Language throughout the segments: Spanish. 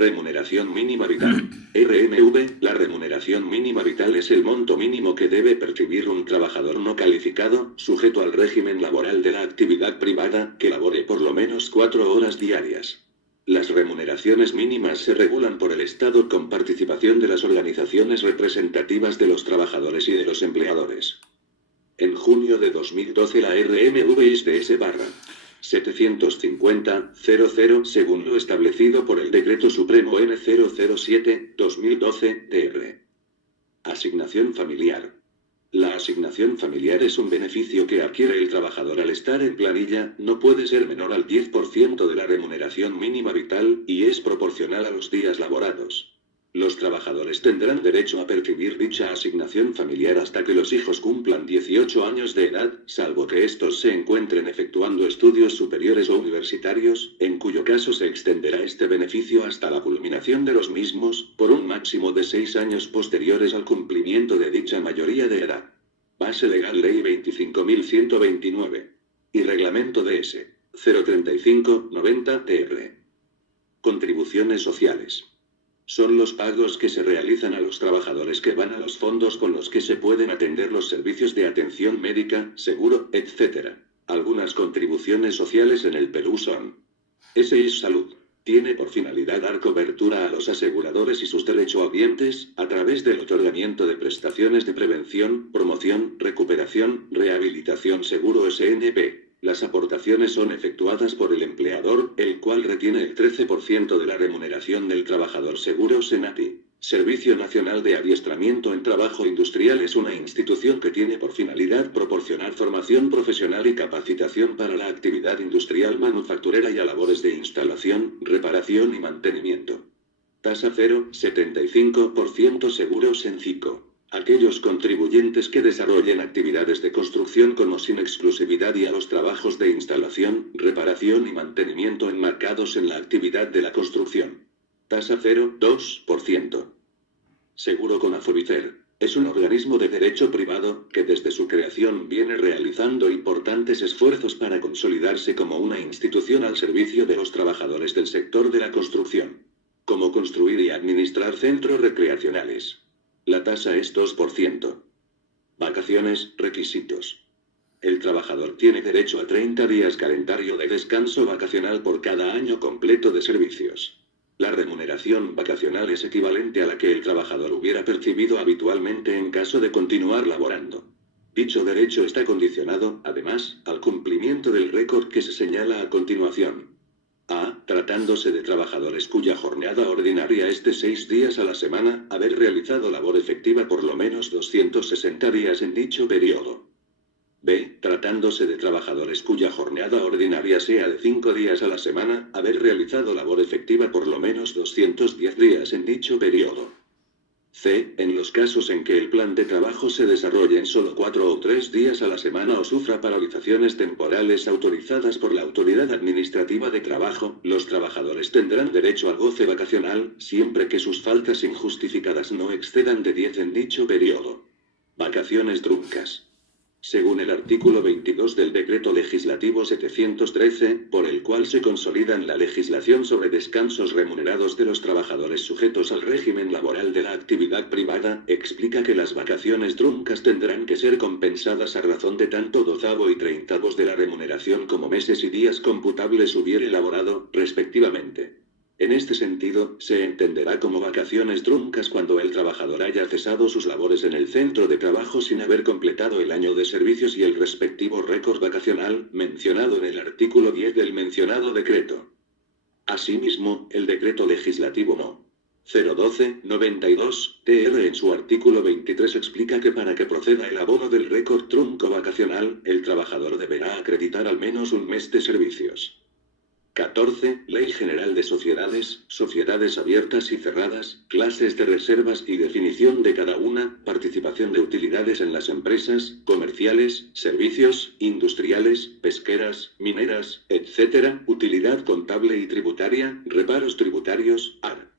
Remuneración mínima vital. RMV. La remuneración mínima vital es el monto mínimo que debe percibir un trabajador no calificado, sujeto al régimen laboral de la actividad privada, que labore por lo menos 4 horas diarias. Las remuneraciones mínimas se regulan por el Estado con participación de las organizaciones representativas de los trabajadores y de los empleadores. En junio de 2012 la RMVSDS 750.00, según lo establecido por el Decreto Supremo N. 007/2012, Dr. Asignación familiar. La asignación familiar es un beneficio que adquiere el trabajador al estar en planilla, no puede ser menor al 10% de la remuneración mínima vital, y es proporcional a los días laborados. Los trabajadores tendrán derecho a percibir dicha asignación familiar hasta que los hijos cumplan 18 años de edad, salvo que estos se encuentren efectuando estudios superiores o universitarios, en cuyo caso se extenderá este beneficio hasta la culminación de los mismos, por un máximo de 6 años posteriores al cumplimiento de dicha mayoría de edad. Base legal Ley 25.129. Y Reglamento DS. 035/90 Contribuciones sociales. Son los pagos que se realizan a los trabajadores que van a los fondos con los que se pueden atender los servicios de atención médica, seguro, etc. Algunas contribuciones sociales en el Perú son: SIS Salud. Tiene por finalidad dar cobertura a los aseguradores y sus derechohabientes, a través del otorgamiento de prestaciones de prevención, promoción, recuperación, rehabilitación seguro SNP. Las aportaciones son efectuadas por el empleador, el cual retiene el 13% de la remuneración del trabajador seguro SENATI. Servicio Nacional de Adiestramiento en Trabajo Industrial es una institución que tiene por finalidad proporcionar formación profesional y capacitación para la actividad industrial manufacturera y a labores de instalación, reparación y mantenimiento. Tasa 0,75% seguros SENCICO. Aquellos contribuyentes que desarrollen actividades de construcción con o sin exclusividad y a los trabajos de instalación, reparación y mantenimiento enmarcados en la actividad de la construcción. Tasa 0,2%. Seguro con Aforicer. Es un organismo de derecho privado, que desde su creación viene realizando importantes esfuerzos para consolidarse como una institución al servicio de los trabajadores del sector de la construcción. Como construir y administrar centros recreacionales. La tasa es 2%. Vacaciones, requisitos. El trabajador tiene derecho a 30 días calendario de descanso vacacional por cada año completo de servicios. La remuneración vacacional es equivalente a la que el trabajador hubiera percibido habitualmente en caso de continuar laborando. Dicho derecho está condicionado, además, al cumplimiento del récord que se señala a continuación. A. Tratándose de trabajadores cuya jornada ordinaria es de 6 días a la semana, haber realizado labor efectiva por lo menos 260 días en dicho periodo. B. Tratándose de trabajadores cuya jornada ordinaria sea de 5 días a la semana, haber realizado labor efectiva por lo menos 210 días en dicho periodo. C. En los casos en que el plan de trabajo se desarrolle en solo 4 o 3 días a la semana o sufra paralizaciones temporales autorizadas por la Autoridad Administrativa de Trabajo, los trabajadores tendrán derecho al goce vacacional, siempre que sus faltas injustificadas no excedan de 10 en dicho periodo. Vacaciones truncas. Según el artículo 22 del Decreto Legislativo 713, por el cual se consolidan la legislación sobre descansos remunerados de los trabajadores sujetos al régimen laboral de la actividad privada, explica que las vacaciones truncas tendrán que ser compensadas a razón de tanto 12avo y 30avo de la remuneración como meses y días computables hubiere elaborado, respectivamente. En este sentido, se entenderá como vacaciones truncas cuando el trabajador haya cesado sus labores en el centro de trabajo sin haber completado el año de servicios y el respectivo récord vacacional, mencionado en el artículo 10 del mencionado decreto. Asimismo, el Decreto Legislativo No. 012/92, en su artículo 23 explica que para que proceda el abono del récord trunco vacacional, el trabajador deberá acreditar al menos un mes de servicios. 14. Ley General de Sociedades, sociedades abiertas y cerradas, clases de reservas y definición de cada una, participación de utilidades en las empresas, comerciales, servicios, industriales, pesqueras, mineras, etc., utilidad contable y tributaria, reparos tributarios, AR.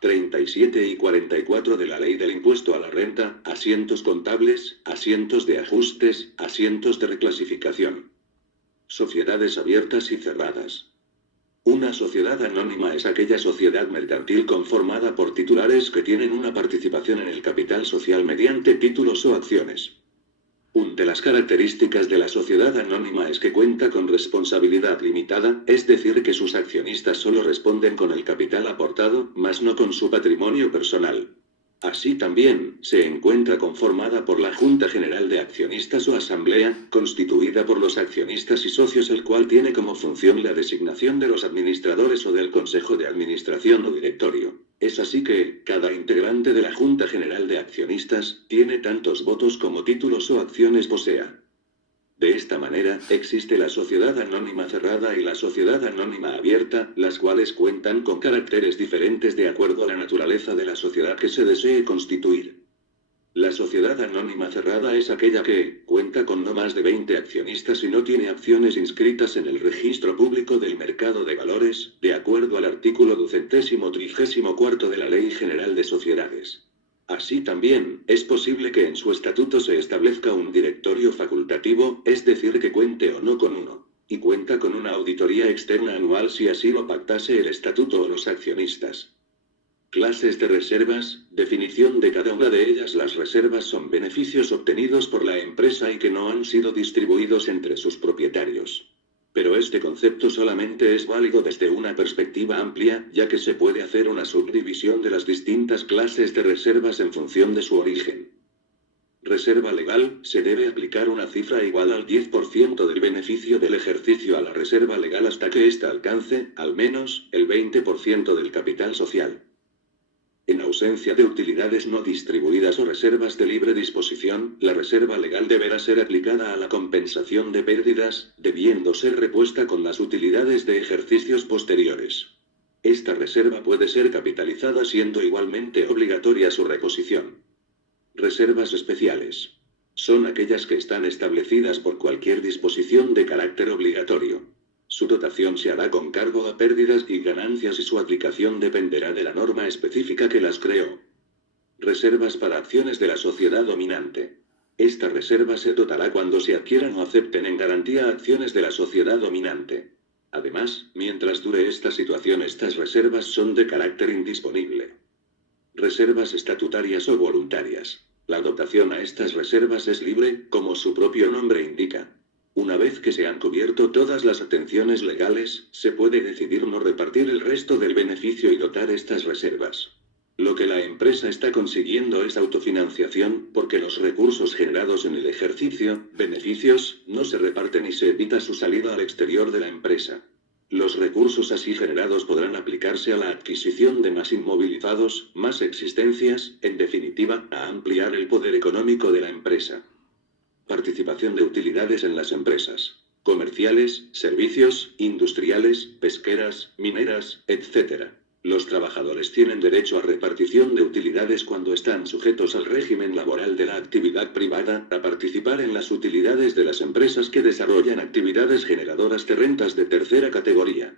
37 y 44 de la Ley del Impuesto a la Renta, asientos contables, asientos de ajustes, asientos de reclasificación. Sociedades abiertas y cerradas. Una sociedad anónima es aquella sociedad mercantil conformada por titulares que tienen una participación en el capital social mediante títulos o acciones. Una de las características de la sociedad anónima es que cuenta con responsabilidad limitada, es decir, que sus accionistas solo responden con el capital aportado, mas no con su patrimonio personal. Así también, se encuentra conformada por la Junta General de Accionistas o Asamblea, constituida por los accionistas y socios, el cual tiene como función la designación de los administradores o del Consejo de Administración o Directorio. Es así que, cada integrante de la Junta General de Accionistas, tiene tantos votos como títulos o acciones posea. De esta manera, existe la sociedad anónima cerrada y la sociedad anónima abierta, las cuales cuentan con caracteres diferentes de acuerdo a la naturaleza de la sociedad que se desee constituir. La sociedad anónima cerrada es aquella que cuenta con no más de 20 accionistas y no tiene acciones inscritas en el registro público del mercado de valores, de acuerdo al artículo 234 de la Ley General de Sociedades. Así también, es posible que en su estatuto se establezca un directorio facultativo, es decir, que cuente o no con uno, y cuenta con una auditoría externa anual si así lo pactase el estatuto o los accionistas. Clases de reservas, definición de cada una de ellas. Las reservas son beneficios obtenidos por la empresa y que no han sido distribuidos entre sus propietarios. Pero este concepto solamente es válido desde una perspectiva amplia, ya que se puede hacer una subdivisión de las distintas clases de reservas en función de su origen. Reserva legal, se debe aplicar una cifra igual al 10% del beneficio del ejercicio a la reserva legal hasta que ésta alcance, al menos, el 20% del capital social. En ausencia de utilidades no distribuidas o reservas de libre disposición, la reserva legal deberá ser aplicada a la compensación de pérdidas, debiendo ser repuesta con las utilidades de ejercicios posteriores. Esta reserva puede ser capitalizada siendo igualmente obligatoria su reposición. Reservas especiales. Son aquellas que están establecidas por cualquier disposición de carácter obligatorio. Su dotación se hará con cargo a pérdidas y ganancias y su aplicación dependerá de la norma específica que las creó. Reservas para acciones de la sociedad dominante. Esta reserva se dotará cuando se adquieran o acepten en garantía acciones de la sociedad dominante. Además, mientras dure esta situación, estas reservas son de carácter indisponible. Reservas estatutarias o voluntarias. La dotación a estas reservas es libre, como su propio nombre indica. Una vez que se han cubierto todas las atenciones legales, se puede decidir no repartir el resto del beneficio y dotar estas reservas. Lo que la empresa está consiguiendo es autofinanciación, porque los recursos generados en el ejercicio, beneficios, no se reparten y se evita su salida al exterior de la empresa. Los recursos así generados podrán aplicarse a la adquisición de más inmovilizados, más existencias, en definitiva, a ampliar el poder económico de la empresa. Participación de utilidades en las empresas comerciales, servicios, industriales, pesqueras, mineras, etc. Los trabajadores tienen derecho a repartición de utilidades cuando están sujetos al régimen laboral de la actividad privada, a participar en las utilidades de las empresas que desarrollan actividades generadoras de rentas de tercera categoría.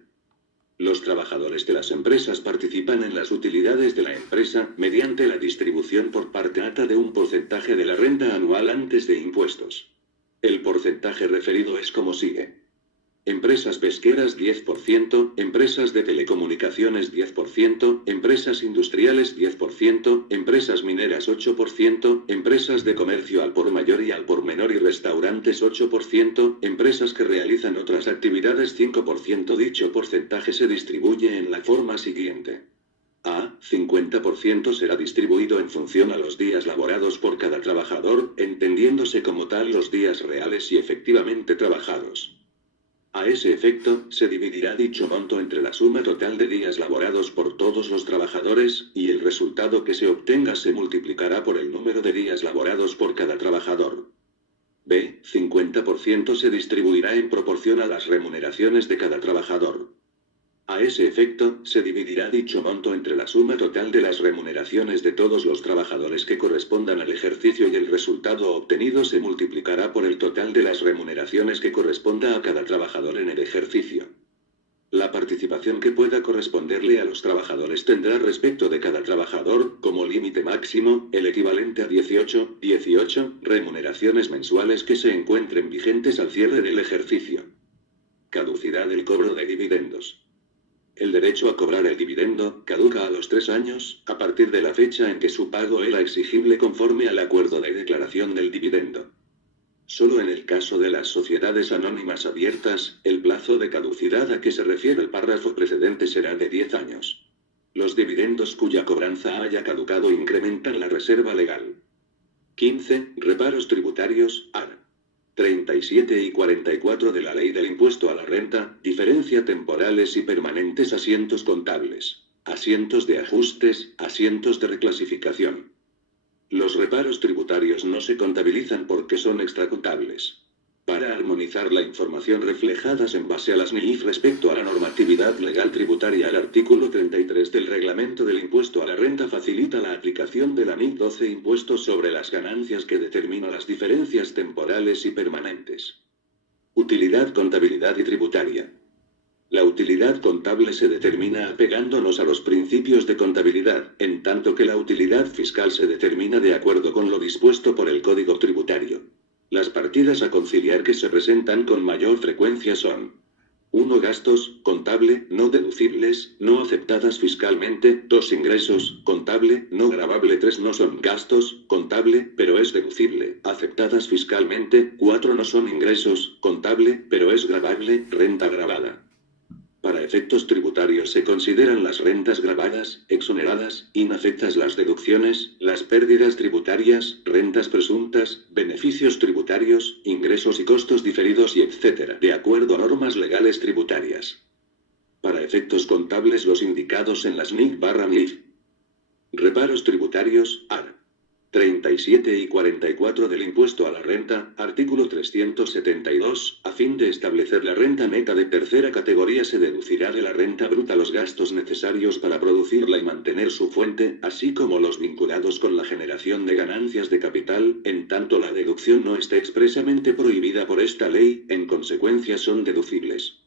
Los trabajadores de las empresas participan en las utilidades de la empresa, mediante la distribución por parte ata de un porcentaje de la renta anual antes de impuestos. El porcentaje referido es como sigue. Empresas pesqueras 10%, empresas de telecomunicaciones 10%, empresas industriales 10%, empresas mineras 8%, empresas de comercio al por mayor y al por menor y restaurantes 8%, empresas que realizan otras actividades 5%. Dicho porcentaje se distribuye en la forma siguiente. A. 50% será distribuido en función a los días laborados por cada trabajador, entendiéndose como tal los días reales y efectivamente trabajados. A ese efecto, se dividirá dicho monto entre la suma total de días laborados por todos los trabajadores, y el resultado que se obtenga se multiplicará por el número de días laborados por cada trabajador. B. 50% se distribuirá en proporción a las remuneraciones de cada trabajador. A ese efecto, se dividirá dicho monto entre la suma total de las remuneraciones de todos los trabajadores que correspondan al ejercicio y el resultado obtenido se multiplicará por el total de las remuneraciones que corresponda a cada trabajador en el ejercicio. La participación que pueda corresponderle a los trabajadores tendrá respecto de cada trabajador, como límite máximo, el equivalente a 18 remuneraciones mensuales que se encuentren vigentes al cierre del ejercicio. Caducidad del cobro de dividendos. El derecho a cobrar el dividendo caduca a los 3 años, a partir de la fecha en que su pago era exigible conforme al acuerdo de declaración del dividendo. Solo en el caso de las sociedades anónimas abiertas, el plazo de caducidad a que se refiere el párrafo precedente será de 10 años. Los dividendos cuya cobranza haya caducado incrementan la reserva legal. 15. Reparos tributarios, art. 37 y 44 de la Ley del Impuesto a la Renta, diferencia temporales y permanentes asientos contables, asientos de ajustes, asientos de reclasificación. Los reparos tributarios no se contabilizan porque son extracontables. Para armonizar la información reflejadas en base a las NIF respecto a la normatividad legal tributaria, el artículo 33 del Reglamento del Impuesto a la Renta facilita la aplicación de la NIF 12 Impuestos sobre las ganancias que determina las diferencias temporales y permanentes. Utilidad, contabilidad y tributaria. La utilidad contable se determina apegándonos a los principios de contabilidad, en tanto que la utilidad fiscal se determina de acuerdo con lo dispuesto por el Código Tributario. Las partidas a conciliar que se presentan con mayor frecuencia son: 1. Gastos, contable, no deducibles, no aceptadas fiscalmente. 2. Ingresos, contable, no gravable. 3. No son gastos, contable, pero es deducible, aceptadas fiscalmente. 4. No son ingresos, contable, pero es gravable, renta gravada. Para efectos tributarios se consideran las rentas gravadas, exoneradas, inafectas las deducciones, las pérdidas tributarias, rentas presuntas, beneficios tributarios, ingresos y costos diferidos y etc., de acuerdo a normas legales tributarias. Para efectos contables los indicados en las NIC/NIF. Reparos tributarios, art. 37 y 44 del Impuesto a la Renta, artículo 372, a fin de establecer la renta neta de tercera categoría se deducirá de la renta bruta los gastos necesarios para producirla y mantener su fuente, así como los vinculados con la generación de ganancias de capital, en tanto la deducción no esté expresamente prohibida por esta ley, en consecuencia son deducibles.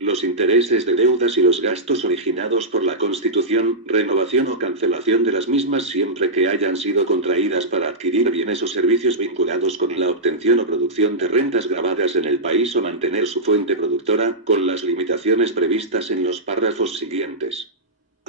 Los intereses de deudas y los gastos originados por la constitución, renovación o cancelación de las mismas siempre que hayan sido contraídas para adquirir bienes o servicios vinculados con la obtención o producción de rentas gravadas en el país o mantener su fuente productora, con las limitaciones previstas en los párrafos siguientes.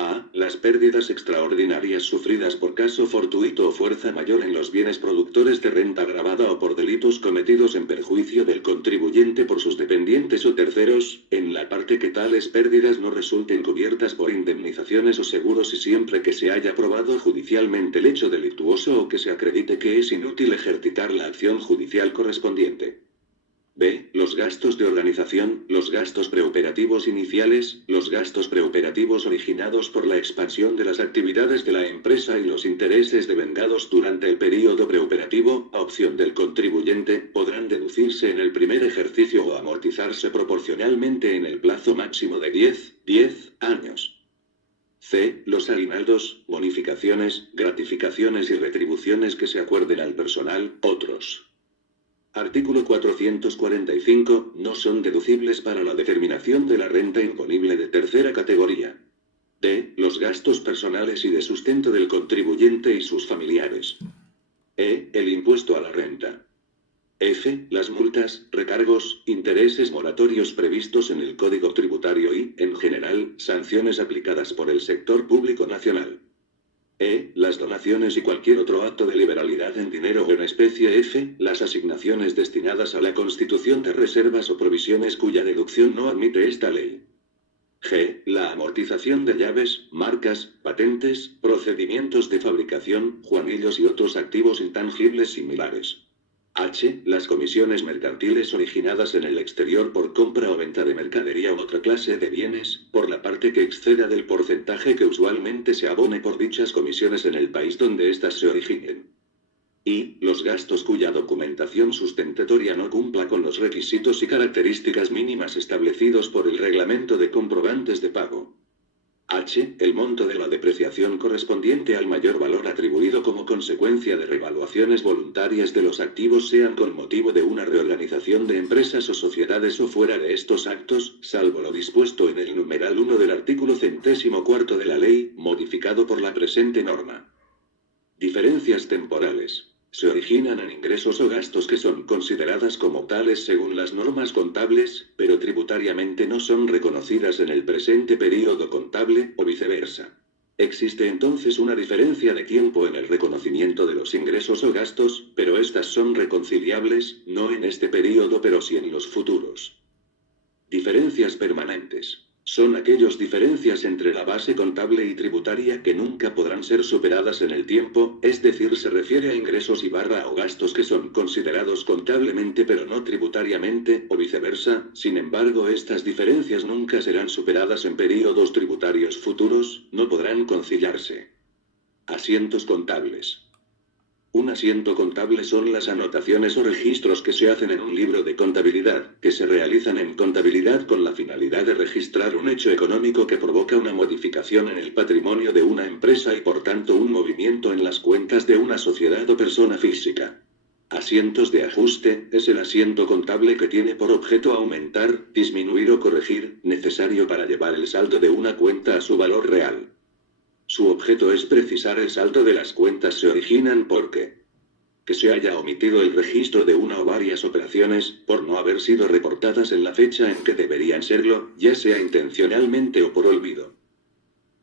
A. Las pérdidas extraordinarias sufridas por caso fortuito o fuerza mayor en los bienes productores de renta gravada o por delitos cometidos en perjuicio del contribuyente por sus dependientes o terceros, en la parte que tales pérdidas no resulten cubiertas por indemnizaciones o seguros y siempre que se haya probado judicialmente el hecho delictuoso o que se acredite que es inútil ejercitar la acción judicial correspondiente. B. Los gastos de organización, los gastos preoperativos iniciales, los gastos preoperativos originados por la expansión de las actividades de la empresa y los intereses devengados durante el período preoperativo, a opción del contribuyente, podrán deducirse en el primer ejercicio o amortizarse proporcionalmente en el plazo máximo de 10 años. C. Los aguinaldos, bonificaciones, gratificaciones y retribuciones que se acuerden al personal, otros. Artículo 445, no son deducibles para la determinación de la renta imponible de tercera categoría. D. Los gastos personales y de sustento del contribuyente y sus familiares. E. El impuesto a la renta. F. Las multas, recargos, intereses moratorios previstos en el Código Tributario y, en general, sanciones aplicadas por el sector público nacional. E. Las donaciones y cualquier otro acto de liberalidad en dinero o en especie. F. Las asignaciones destinadas a la constitución de reservas o provisiones cuya deducción no admite esta ley. G. La amortización de llaves, marcas, patentes, procedimientos de fabricación, juanillos y otros activos intangibles similares. H. Las comisiones mercantiles originadas en el exterior por compra o venta de mercadería u otra clase de bienes, por la parte que exceda del porcentaje que usualmente se abone por dichas comisiones en el país donde éstas se originen. Y. Los gastos cuya documentación sustentatoria no cumpla con los requisitos y características mínimas establecidos por el Reglamento de Comprobantes de Pago. H. El monto de la depreciación correspondiente al mayor valor atribuido como consecuencia de revaluaciones voluntarias de los activos, sean con motivo de una reorganización de empresas o sociedades o fuera de estos actos, salvo lo dispuesto en el numeral 1 del artículo 104 de la ley, modificado por la presente norma. Diferencias temporales. Se originan en ingresos o gastos que son consideradas como tales según las normas contables, pero tributariamente no son reconocidas en el presente período contable, o viceversa. Existe entonces una diferencia de tiempo en el reconocimiento de los ingresos o gastos, pero estas son reconciliables, no en este período pero sí en los futuros. Diferencias permanentes. Son aquellas diferencias entre la base contable y tributaria que nunca podrán ser superadas en el tiempo, es decir, se refiere a ingresos o gastos que son considerados contablemente pero no tributariamente, o viceversa. Sin embargo, estas diferencias nunca serán superadas en períodos tributarios futuros, no podrán conciliarse. Asientos contables. Un asiento contable son las anotaciones o registros que se hacen en un libro de contabilidad, que se realizan en contabilidad con la finalidad de registrar un hecho económico que provoca una modificación en el patrimonio de una empresa y por tanto un movimiento en las cuentas de una sociedad o persona física. Asientos de ajuste, es el asiento contable que tiene por objeto aumentar, disminuir o corregir, necesario para llevar el saldo de una cuenta a su valor real. Su objeto es precisar el saldo de las cuentas se originan porque que se haya omitido el registro de una o varias operaciones, por no haber sido reportadas en la fecha en que deberían serlo, ya sea intencionalmente o por olvido.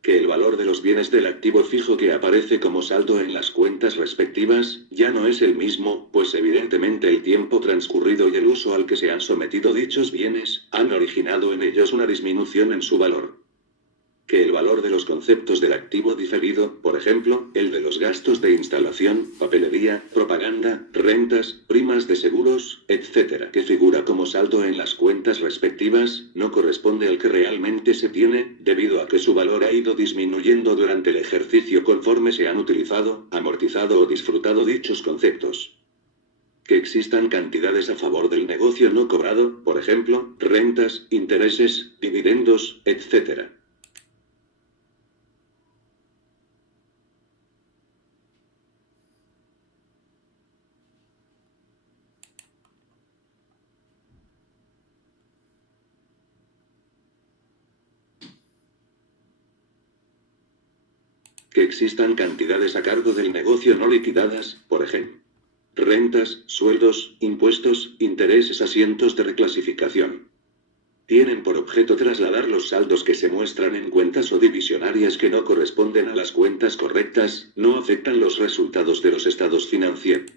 Que el valor de los bienes del activo fijo que aparece como saldo en las cuentas respectivas, ya no es el mismo, pues evidentemente el tiempo transcurrido y el uso al que se han sometido dichos bienes, han originado en ellos una disminución en su valor. Que el valor de los conceptos del activo diferido, por ejemplo, el de los gastos de instalación, papelería, propaganda, rentas, primas de seguros, etc., que figura como saldo en las cuentas respectivas, no corresponde al que realmente se tiene, debido a que su valor ha ido disminuyendo durante el ejercicio conforme se han utilizado, amortizado o disfrutado dichos conceptos. Que existan cantidades a favor del negocio no cobrado, por ejemplo, rentas, intereses, dividendos, etc. Que existan cantidades a cargo del negocio no liquidadas, por ejemplo, rentas, sueldos, impuestos, intereses, asientos de reclasificación. Tienen por objeto trasladar los saldos que se muestran en cuentas o divisionarias que no corresponden a las cuentas correctas, no afectan los resultados de los estados financieros.